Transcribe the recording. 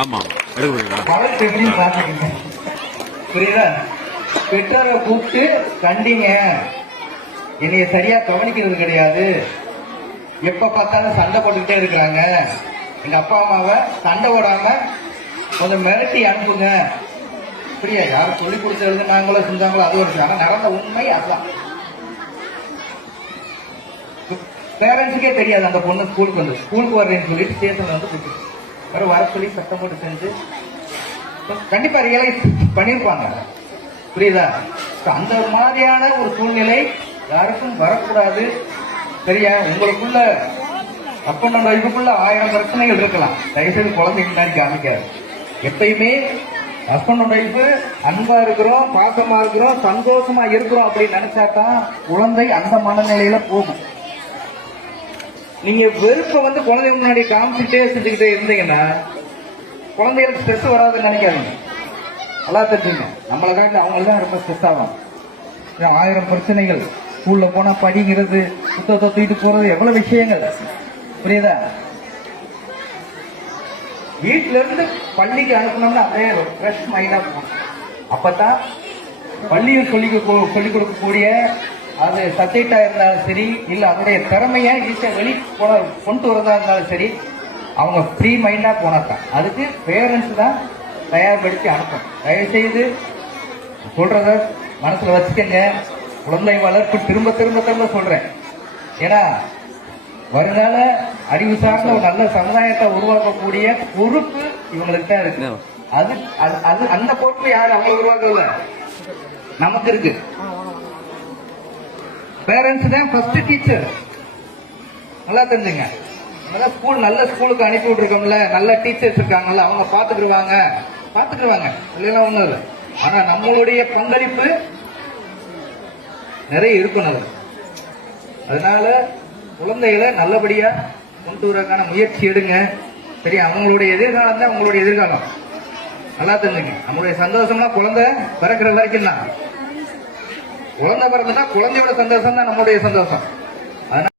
ஆமா எடுக்க பார்த்துக்கங்க. புரியுதா? பெற்றோரை கூப்பிட்டு கண்டிங்க. என்னைய சரியா கவனிக்கிறது கிடையாது. எப்ப பார்த்தாலும் சண்டை போட்டுக்கிட்டே இருக்கிறாங்க. எங்க அப்பா அம்மாவை சண்டை போடாம கொஞ்சம் மிரட்டி அனுப்புங்க. புரியா? யார் சொல்லி கொடுத்து எழுதுனாங்களோ செஞ்சாங்களோ அது ஒரு. ஆனா நடந்த உண்மை அதுதான். பேரண்ட்ஸுக்கே தெரியாது. அந்த பொண்ணு ஸ்கூலுக்கு வந்து. ஸ்கூலுக்கு வர்றேன்னு சொல்லிட்டு ஸ்டேஷன்ல வந்து கூப்பிட்டு வர வர சொல்லி சத்தம் போட்டு செஞ்சு கண்டிப்பா ரியலைஸ் பண்ணிருப்பாங்க புரியுதா? அந்த மாதிரியான ஒரு சூழ்நிலை யாருக்கும் வரக்கூடாது. சரியா? உங்களுக்குள்ள அப்பனோட இதுக்குள்ள ஆயிரம் பிரச்சனைகள் இருக்கலாம். தயவுசெய்து குழந்தைக்கு காமிக்காது எப்பயுமே ஹஸ்பண்ட் அண்ட் ஒய்ஃப் அன்பா இருக்கிறோம் பாசமா இருக்கிறோம் சந்தோஷமா இருக்கிறோம் அப்படின்னு நினைச்சா தான் குழந்தை அந்த மனநிலையில போகும். நீங்க வெறுப்ப வந்து குழந்தைங்க முன்னாடி காமிச்சுட்டே செஞ்சுக்கிட்டே இருந்தீங்கன்னா குழந்தைகளுக்கு ஸ்ட்ரெஸ் வராதுன்னு நினைக்காதீங்க. நல்லா தெரிஞ்சுங்க நம்மளை காட்டி அவங்களுக்கு தான் ரொம்ப ஸ்ட்ரெஸ் ஆகும். ஆயிரம் பிரச்சனைகள். ஸ்கூல்ல போனா படிங்கிறது புத்தகத்தை தூக்கிட்டு போறது எவ்வளவு விஷயங்கள்? புரியுதா? வீட்டுல இருந்து பள்ளிக்கு அனுப்பணும்னா அதே ஃப்ரெஷ் மைண்டா அப்பதான் பள்ளியில் சொல்லி சொல்லிக் கொடுக்கக்கூடிய அது சப்ஜெக்டா இருந்தாலும் சரி இல்ல அதனுடைய திறமைய ஈஸியா வெளி போன கொண்டு வரதா இருந்தாலும் சரி அவங்க ஃப்ரீ மைண்டா போனா தான். அதுக்கு பேரண்ட்ஸ் தான் தயார்படுத்தி அனுப்பணும். தயவு செய்து சொல்றத மனசுல வச்சுக்கங்க. குழந்தை வளர்ப்பு திரும்ப திரும்ப திரும்ப சொல்றேன். ஏன்னா வருங்கால அறிவு சார்ந்த ஒரு நல்ல சமுதாயத்தை உருவாக்கக்கூடிய பொறுப்பு இவங்களுக்கு தான் இருக்கு. அது அது- அந்த பொறுப்பு யாரு? அவங்க உருவாக்கல நமக்கு இருக்கு. பேரண்ட்ஸ் தான் ஃபர்ஸ்ட் டீச்சர் நல்லா தெரிஞ்சுங்க. அதான் ஸ்கூல் நல்ல ஸ்கூலுக்கு அனுப்பி விட்டுருக்கோம்ல. நல்ல டீச்சர்ஸ் இருக்காங்கல்ல அவங்க பார்த்துக்கிடுவாங்க பார்த்துக்கிடுவாங்க இல்லைன்னா ஒன்றும் இல்லை. ஆனா நம்மளுடைய பங்களிப்பு நிறைய இருக்கணும் அதனால குழந்தைகளை நல்லபடியா கொண்டு வரக்கான முயற்சி எடுங்க. சரி அவங்களுடைய எதிர்காலம் தான் அவங்களுடைய எதிர்காலம். நல்லா தெரிஞ்சுங்க. நம்மளுடைய சந்தோஷம்லாம் குழந்தை பிறக்கிற வரைக்கும் தான் குழந்தை பிறந்தனா குழந்தையோட சந்தோஷம் தான் நம்மளுடைய சந்தோஷம்